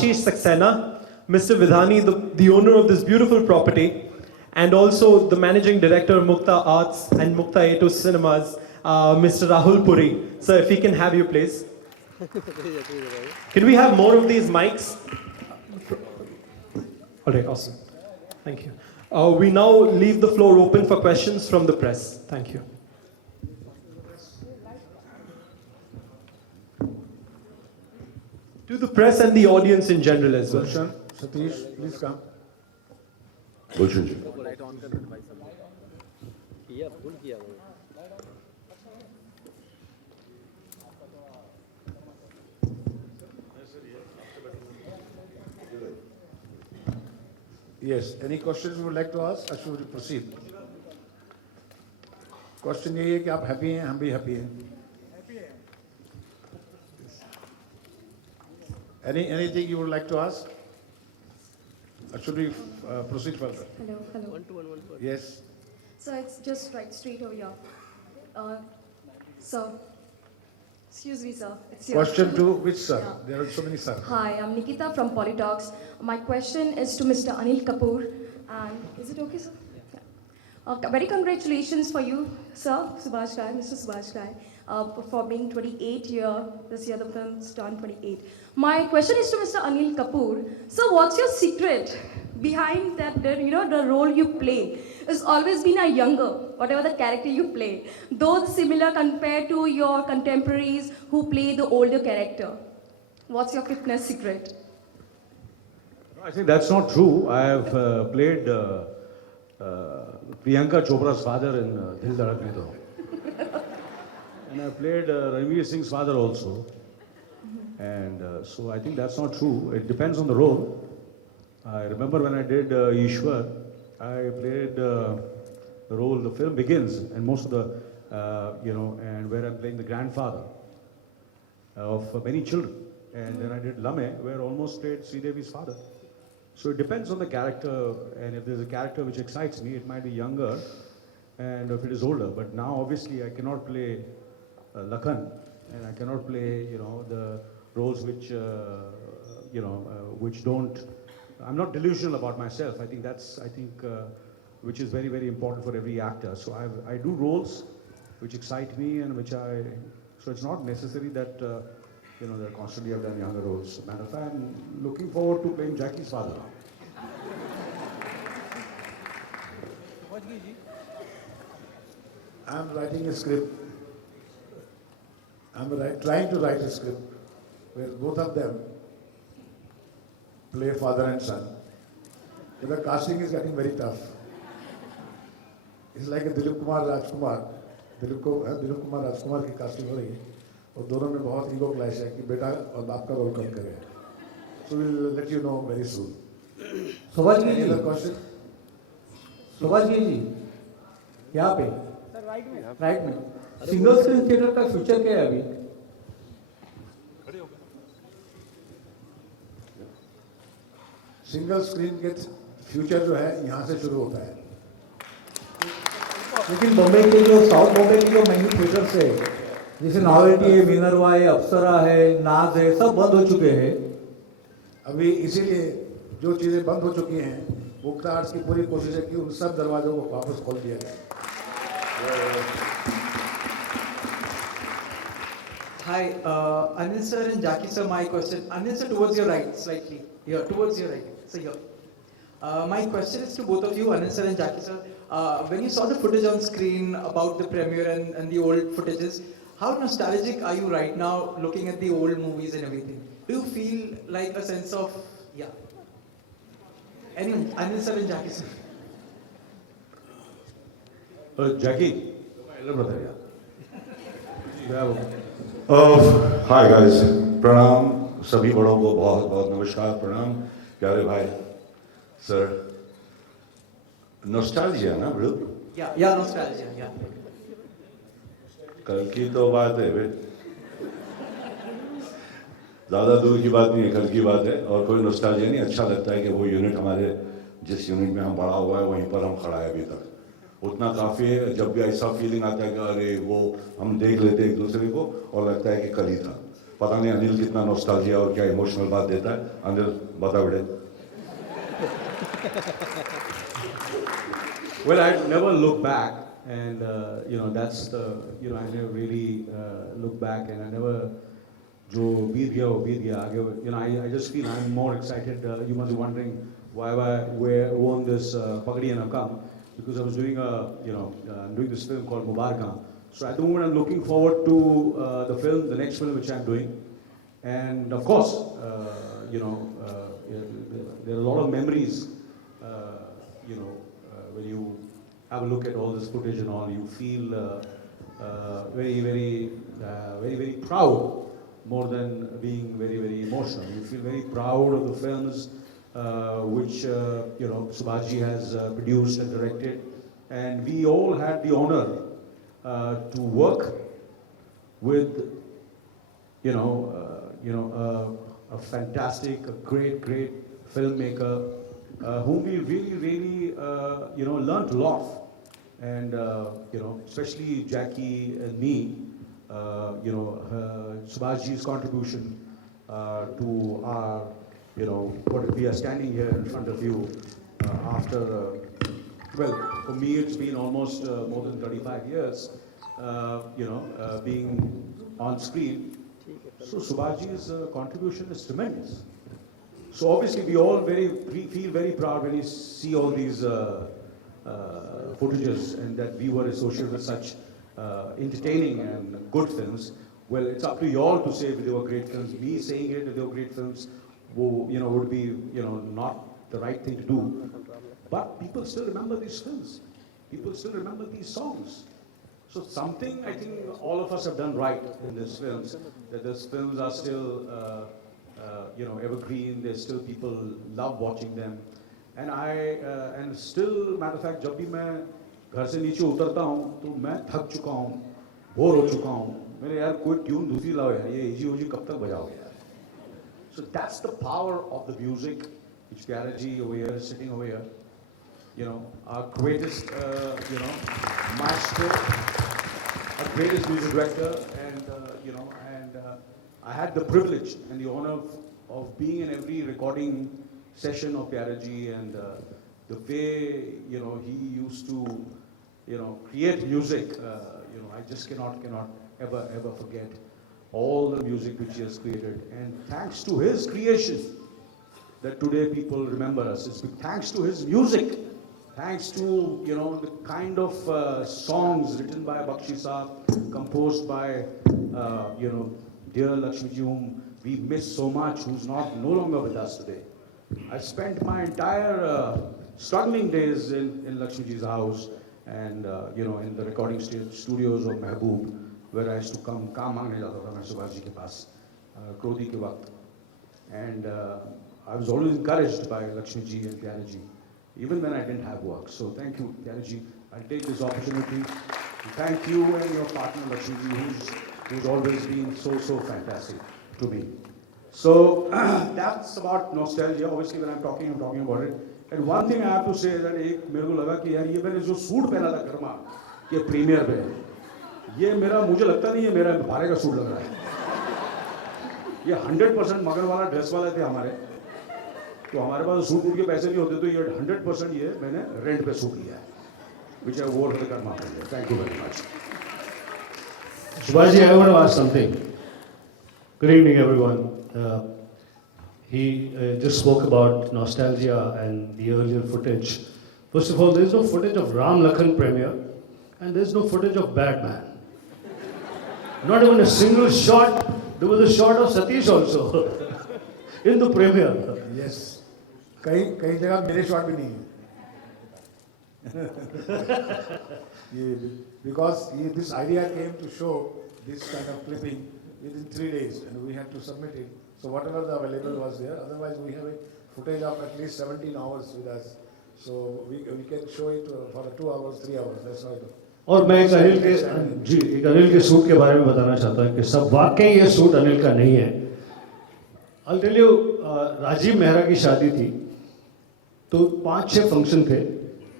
Ashish Saxena, Mr. Vidhani, the owner of this beautiful property, and also the managing director of Mukta Arts and Mukta A2 Cinemas, Mr. Rahul Puri. Sir, if we can have you, please. Can we have more of these mics? All right, awesome. Thank you. We now leave the floor open for questions from the press. Thank you. To the press and the audience in general as well. Gulshan, Satish, please come. Gulshan ji. Yes, any questions you would like to ask? I should proceed. Question यही है कि आप happy हैं, हम भी happy हैं. Anything you would like to ask? Or should we proceed further? Hello. Yes. So it's just right straight over here. Sir, excuse me, sir. It's here. Question to which sir? Yeah. There are so many sir. Hi, I'm Nikita from Polytalks. My question is to Mr. Anil Kapoor. And is it okay, sir? Yeah. Very congratulations for you, sir, Subhash Ghai, Mr. Subhash Ghai, for being 28 year. This year the film's turned 28. My question is to Mr. Anil Kapoor. So what's your secret behind that, the role you play? It's always been a younger, whatever the character you play. Though similar compared to your contemporaries who play the older character. What's your fitness secret? I think that's not true. I have played Priyanka Chopra's father in Dil Dhadakne Do. And I played Ranveer Singh's father also. And so I think that's not true. It depends on the role. I remember when I did Ishwar, I played the role, the film begins, and most of the, and where I'm playing the grandfather of many children. And then I did Lame, where I almost played Sridevi's father. So it depends on the character, and if there's a character which excites me, it might be younger, and if it is older. But now, obviously, I cannot play Lakhan, and I cannot play, the roles which, which don't. I'm not delusional about myself. I think which is very, very important for every actor. So I do roles which excite me and so it's not necessary that, that constantly I've done younger roles. Matter of fact, I'm looking forward to playing Jackie's father. I'm writing a script. Trying to write a script where both of them play father and son. But the casting is getting very tough. It's like a Dilip Kumar Rajkumar. Dilip Kumar Rajkumar की casting हो रही है और दोनों में बहुत ego clash है कि बेटा और बाप का रोल कम करे. So we'll let you know very soon. Subhash Any ji other question? Subhash ji यहाँ पे राइट में सिंगल स्क्रीन थिएटर का फ्यूचर क्या है अभी? सिंगल स्क्रीन के फ्यूचर जो है यहाँ से शुरू होता है. लेकिन बॉम्बे के जो साउथ बॉम्बे के जो मेन्यू थिएटर्स है जैसे नॉवेल्टी है, मिनरवा है, अप्सरा है, नाज है, सब बंद हो चुके हैं. अभी इसीलिए जो चीज़ें बंद हो चुकी हैं, मुक्ता आर्ट्स की पूरी कोशिश है कि उन सब दरवाजों को वापस खोल दिया जाए. Hi, Anil sir and Jackie sir, my question. Anil sir, towards your right, slightly. Here, towards your right. So here. My question is to both of you, Anil sir and Jackie sir. When you saw the footage on screen about the premiere and the old footages, how nostalgic are you right now looking at the old movies and everything? Do you feel like a sense of, Anyone, Anil sir and Jackie sir. Jackie, elder brother, yeah. Hi guys, प्रणाम सभी बड़ों को, बहुत बहुत नमस्कार, प्रणाम प्यारे भाई. सर, नॉस्टैल्जिया ना बड़ो? Yeah, nostalgia, yeah. कल की तो बात है बे, ज़्यादा दूर की बात नहीं है, कल की बात है. और कोई नॉस्टैल्जिया नहीं. अच्छा लगता है कि वो यूनिट हमारे जिस यूनिट में हम बड़ा हुआ है वहीं पर हम खड़ा है अभी तक. उतना काफ़ी है. जब भी ऐसा फीलिंग आता है कि अरे वो हम देख लेते एक दूसरे को और लगता है कि कल ही था. पता नहीं अनिल कितना नॉस्टैल्जिया और क्या इमोशनल बात देता है. अनिल बता बड़े. Well, I never look back, and that's the I never really look back, and I never जो बीत गया वो बीत गया आगे. I just feel I'm more excited. You must be wondering why I won this Pagdi and Akam, because I was doing I'm doing this film called Mubaraka. So at the moment I'm looking forward to the film, the next film which I'm doing, and of course there are a lot of memories. When you have a look at all this footage and all, you feel very, very, very, very proud, more than being very, very emotional. You feel very proud of the films which Subhashji has produced and directed, and we all had the honor to work with a fantastic, a great filmmaker whom we really learned a lot, and especially Jackie and me, Subhashji's contribution to our, what we are standing here in front of you after, for me it's been almost more than 35 years, being on screen. So Subhashji's contribution is tremendous. So obviously we all feel very proud when you see all these footages, and that we were associated with such entertaining and good films. Well, it's up to you all to say if they were great films. Me saying it, if they were great films, would be not the right thing to do. But people still remember these films. People still remember these songs. So something I think all of us have done right in these films. That these films are still evergreen. There's still people love watching them. And still, matter of fact, जब भी मैं घर से नीचे उतरता हूँ तो मैं थक चुका हूँ, बोर हो चुका हूँ. मैंने यार कोई ट्यून दूसरी लाओ यार, ये इजी ओजी कब तक बजाओगे यार. So that's the power of the music, which Pyaraji over here, sitting over here, our greatest, maestro, our greatest music director, and I had the privilege and the honor of being in every recording session of Pyaraji, and the way he used to create music. I just cannot ever forget all the music which he has created, and thanks to his creation that today people remember us. It's thanks to his music, thanks to the kind of songs written by Bakshi Saab, composed by dear Lakshmi ji, whom we miss so much, who's no longer with us today. I spent my entire struggling days in Lakshmi ji's house, and in the recording studios of Mehboob, where I used to come मांगने जाता था मैं सुभाष जी के पास क्रोधी के वक्त, and I was always encouraged by Lakshmi ji and Pyare ji, even when I didn't have work. So thank you, Pyare ji. I'll take this opportunity to thank you and your partner Lakshmi ji, who's always been so fantastic to me. So that's about nostalgia. Obviously, when I'm talking about it. And one thing I have to say is that मेरे को लगा कि यार ये मैंने जो suit पहना था कर्मा के प्रीमियर पे, ये मुझे लगता नहीं है मेरा भाड़े का सूट लग रहा है. ये 100% मगर वाला ड्रेस वाले थे हमारे, तो हमारे पास सूट के पैसे नहीं होते, तो ये 100% ये मैंने रेंट पे सूट लिया है, which I wore for the Karma. Thank you very much. Subhash ji, I want to ask something. Good evening, everyone. He just spoke about nostalgia and the earlier footage. First of all, there's no footage of Ram Lakhan premiere, and there's no footage of Batman. Not even a single shot. There was a shot of Satish also in the premiere. Yes. कई जगह मेरे shot भी नहीं है. Because this idea came to show this kind of clipping within 3 days, and we had to submit it. So whatever the available was there. Otherwise, we have a footage of at least 17 hours with us. So we can show it for 2 hours, 3 hours. That's why. और मैं एक अनिल के suit के बारे में बताना चाहता हूँ कि सब वाकई ये सूट अनिल का नहीं है. I'll tell you, Rajiv Mehra की शादी थी, तो 5-6 फंक्शन थे.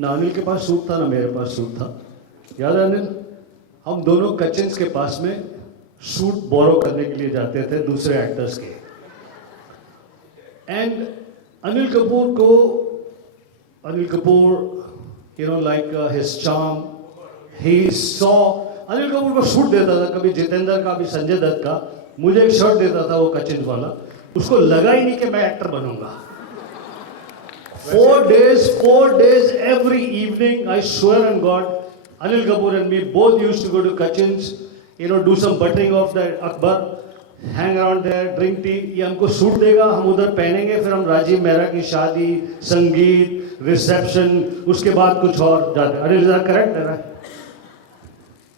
ना अनिल के पास सूट था, ना मेरे पास सूट था. याद है अनिल? हम दोनों कचिन्स के पास में सूट बोरो करने के लिए जाते थे दूसरे एक्टर्स के. And Anil Kapoor, you know, like his charm, he saw. Anil Kapoor को सूट देता था, कभी जितेंद्र का, कभी संजय दत्त का. मुझे एक शर्ट देता था वो कचिंस वाला. उसको लगा ही नहीं कि मैं एक्टर बनूंगा. 4 days every evening, I swear on God, Anil Kapoor and me both used to go to Kachins, you know, do some buttering of the Akbar, hang around there, drink tea. ये हमको suit देगा, हम उधर पहनेंगे, फिर हम राजीव मेहरा की शादी, संगीत, रिसेप्शन, उसके बाद कुछ और जाते. Anil, is that correct?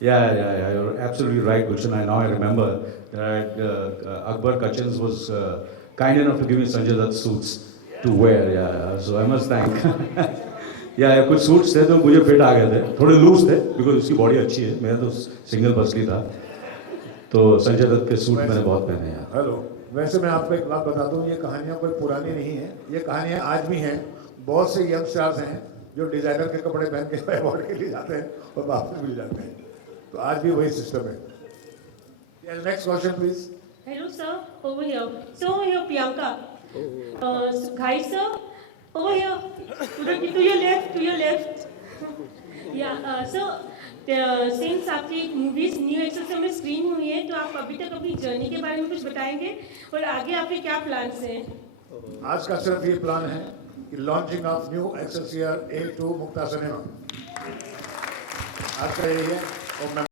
Yeah, you're absolutely right, Gulshan. Now I remember that Akbar Kachins was kind enough to give me Sanjay Dutt suits to wear. Yeah, so I must thank. Yeah, कुछ suits थे तो मुझे fit आ गए थे, थोड़े loose थे, because उसकी body अच्छी है. मेरा तो सिंगल पसली था, तो संजय दत्त के सूट मैंने बहुत पहने यार. हेलो, वैसे मैं आपको एक बात बता दूं, ये कहानियां कोई पुरानी नहीं है, ये कहानियां आज भी हैं. बहुत से यंग स्टार्स हैं जो डिजाइनर के कपड़े पहन के अवार्ड के लिए जाते हैं और वापस मिल जाते हैं. तो आज भी वही सिस्टम है. Next question please. Hello, sir. Over here. So, over here, Priyanka. Guys, sir. Over here. To your left. To your left. Yeah. So, since आपकी मूवीज न्यू एक्सेल में स्क्रीन हुई है, तो आप अभी तक अपनी जर्नी के बारे में कुछ बताएंगे और आगे आपके क्या प्लान्स हैं? आज का सिर्फ ये प्लान है कि launching of new Excelsior A2 Mukta cinema आज का यही है. और मैं